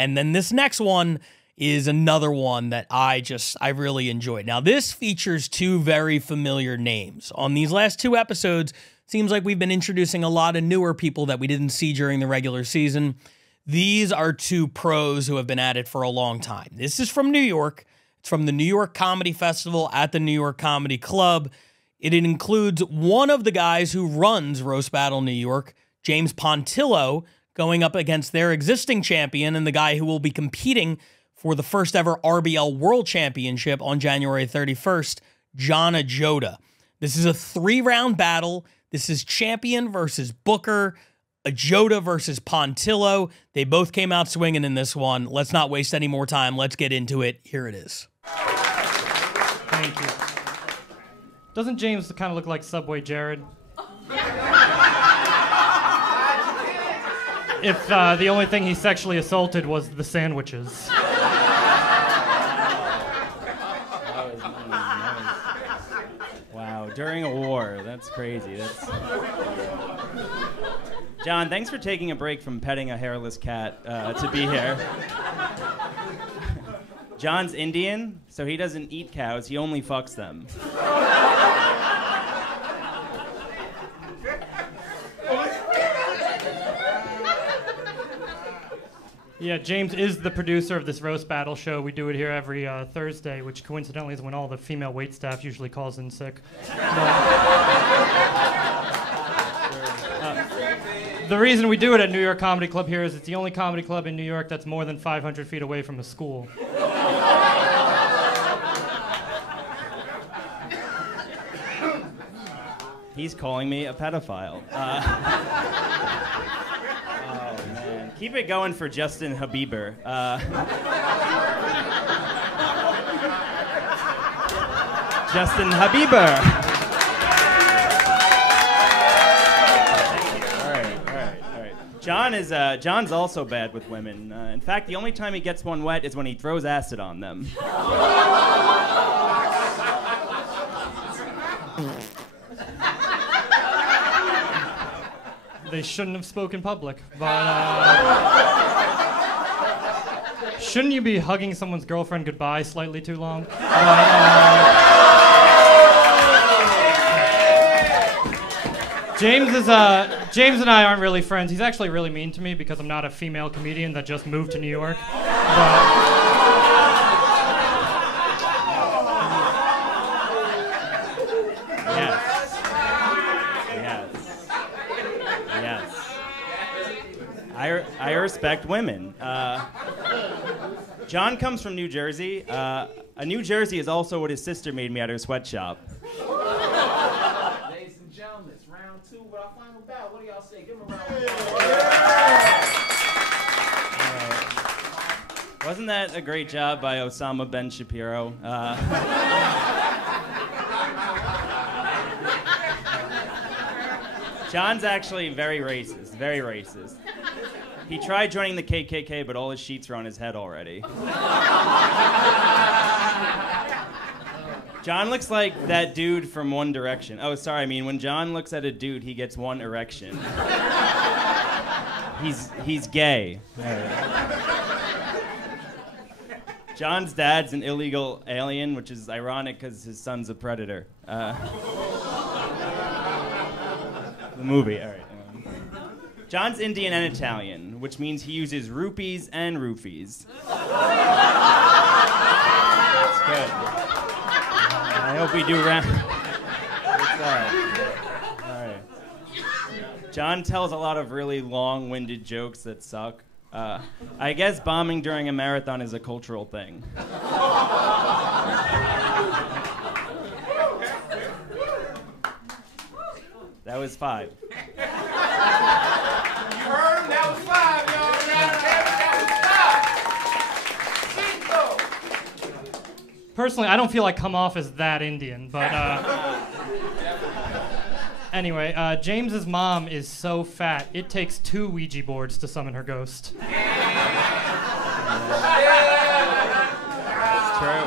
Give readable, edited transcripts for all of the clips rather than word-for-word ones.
And then this next one is another one that I really enjoyed. Now, this features two very familiar names. On these last two episodes, seems like we've been introducing a lot of newer people that we didn't see during the regular season. These are two pros who have been at it for a long time. This is from New York. It's from the New York Comedy Festival at the New York Comedy Club. It includes one of the guys who runs Roast Battle New York, James Pontillo, going up against their existing champion and the guy who will be competing for the first ever RBL World Championship on January 31st, John Ajodah. This is a 3-round battle. This is champion versus Booker, Ajodah versus Pontillo. They both came out swinging in this one. Let's not waste any more time. Let's get into it. Here it is. Thank you. Doesn't James kind of look like Subway Jared? If the only thing he sexually assaulted was the sandwiches. Wow, during a war. That's crazy. John, thanks for taking a break from petting a hairless cat to be here. John's Indian, so he doesn't eat cows, he only fucks them. Yeah, James is the producer of this roast battle show. We do it here every Thursday, which coincidentally is when all the female waitstaff usually calls in sick. The reason we do it at New York Comedy Club here is it's the only comedy club in New York that's more than 500 feet away from a school. He's calling me a pedophile. Keep it going for Justin Habiber. Justin Habiber. All right. John's also bad with women. In fact, the only time he gets one wet is when he throws acid on them. They shouldn't have spoken in public, but shouldn't you be hugging someone's girlfriend goodbye slightly too long? James and I aren't really friends. He's actually really mean to me because I'm not a female comedian that just moved to New York. I respect women. John comes from New Jersey. New Jersey is also what his sister made me at her sweatshop. Ladies and gentlemen, it's round 2 with our final battle. What do y'all say? Give him a round of applause. Wasn't that a great job by Osama Ben Shapiro? John's actually very racist, very racist. He tried joining the KKK, but all his sheets are on his head already. John looks like that dude from One Direction. Oh, sorry, I mean, when John looks at a dude, he gets one erection. He's gay. John's dad's an illegal alien, which is ironic because his son's a predator. The movie, all right. John's Indian and Italian, which means he uses rupees and roofies. That's good. I hope we do round. All right. John tells a lot of really long-winded jokes that suck. I guess bombing during a marathon is a cultural thing. That was 5. That was 5, y'all. That was 5. Personally, I don't feel I come off as that Indian, but anyway, James's mom is so fat, it takes 2 Ouija boards to summon her ghost. That's true.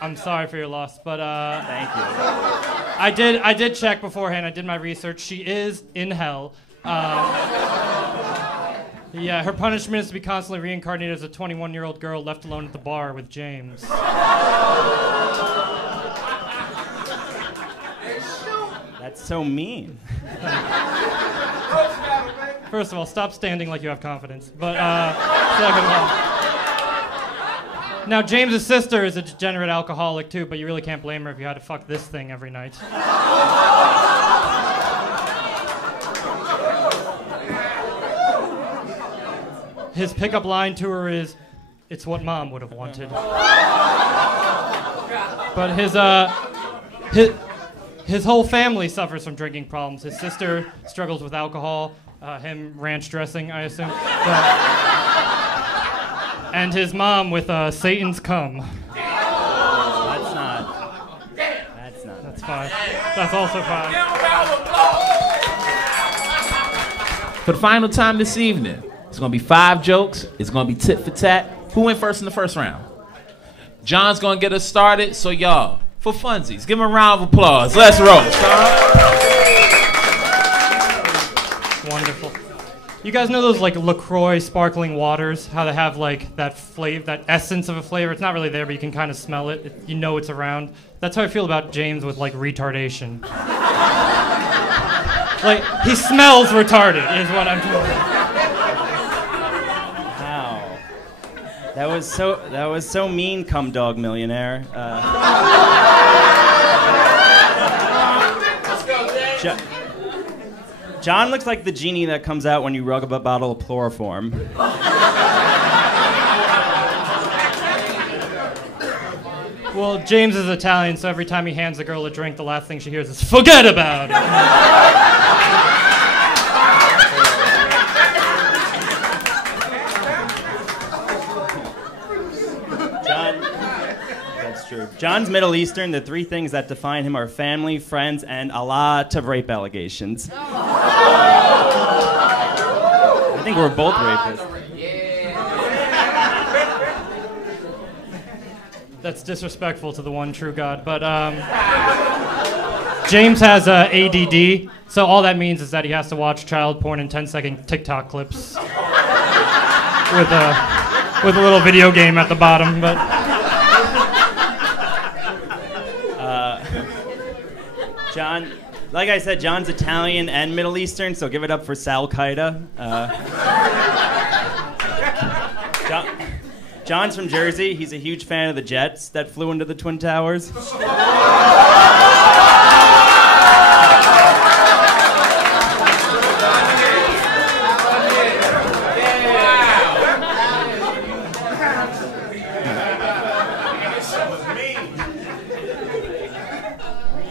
I'm sorry for your loss, but Thank you. I did check beforehand. I did my research. She is in hell. Yeah, her punishment is to be constantly reincarnated as a 21-year-old girl left alone at the bar with James. That's so mean. First of all, stop standing like you have confidence. But second of all, now James's sister is a degenerate alcoholic too, but you really can't blame her if you had to fuck this thing every night. His pickup line to her is, "It's what Mom would have wanted." But his whole family suffers from drinking problems. His sister struggles with alcohol, him ranch dressing, I assume. And his mom with Satan's cum. That's not. That's fine. That's also fine. For the final time this evening, it's gonna be 5 jokes. It's gonna be tit for tat. Who went first in the first round? John's gonna get us started, so y'all, for funsies, give him a round of applause. Let's roll. Wonderful. You guys know those like LaCroix sparkling waters? How they have like that flavor, that essence of a flavor? It's not really there, but you can kind of smell it. You know it's around. That's how I feel about James with like retardation. Like he smells retarded, is what I'm telling you. That was so mean, cum dog millionaire. John looks like the genie that comes out when you rub a bottle of chloroform. Well, James is Italian, so every time he hands a girl a drink, the last thing she hears is, "Forget about it." John's Middle Eastern. The 3 things that define him are family, friends, and a lot of rape allegations. I think we're both rapists. That's disrespectful to the one true God. But James has ADD, so all that means is that he has to watch child porn and 10-second TikTok clips with a little video game at the bottom. But John, like I said, John's Italian and Middle Eastern, so give it up for Sal Qaeda. John's from Jersey. He's a huge fan of the jets that flew into the Twin Towers.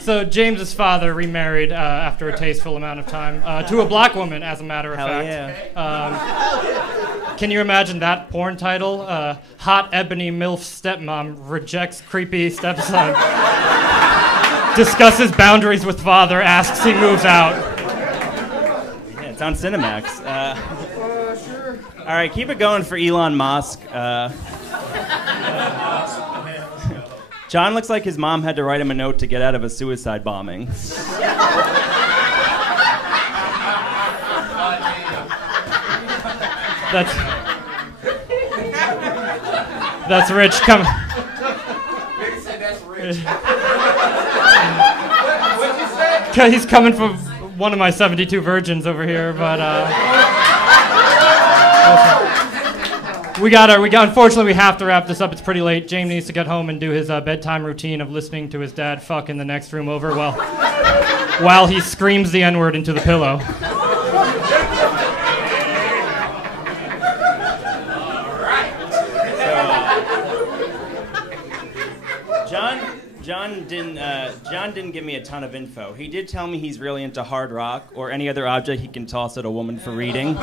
So James's father remarried after a tasteful amount of time to a black woman, as a matter of fact. Yeah. Can you imagine that porn title? Hot ebony MILF stepmom rejects creepy stepson. Discusses boundaries with father, asks he moves out. Yeah, it's on Cinemax. Sure. All right, keep it going for Elon Musk. John looks like his mom had to write him a note to get out of a suicide bombing. That's Rich coming. That's Rich. He's coming from one of my 72 virgins over here, but unfortunately we have to wrap this up. It's pretty late. James needs to get home and do his bedtime routine of listening to his dad fuck in the next room over while he screams the N-word into the pillow. John didn't give me a ton of info. He did tell me he's really into hard rock or any other object he can toss at a woman for reading.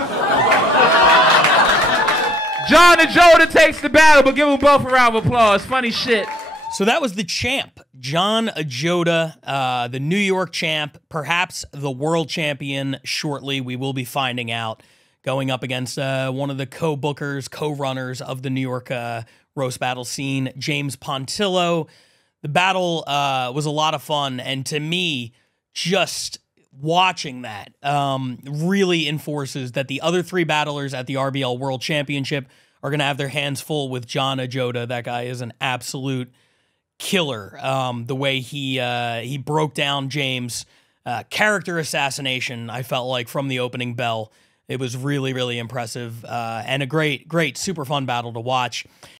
John Ajodah takes the battle, but give them both a round of applause. Funny shit. So that was the champ, John Ajodah, the New York champ, perhaps the world champion shortly. We will be finding out, going up against one of the co-bookers, co-runners of the New York roast battle scene, James Pontillo. The battle was a lot of fun, and to me, just watching that really enforces that the other 3 battlers at the RBL World Championship are going to have their hands full with John Ajodah. That guy is an absolute killer. The way he broke down James, character assassination, I felt like from the opening bell. It was really, really impressive and a great, super fun battle to watch.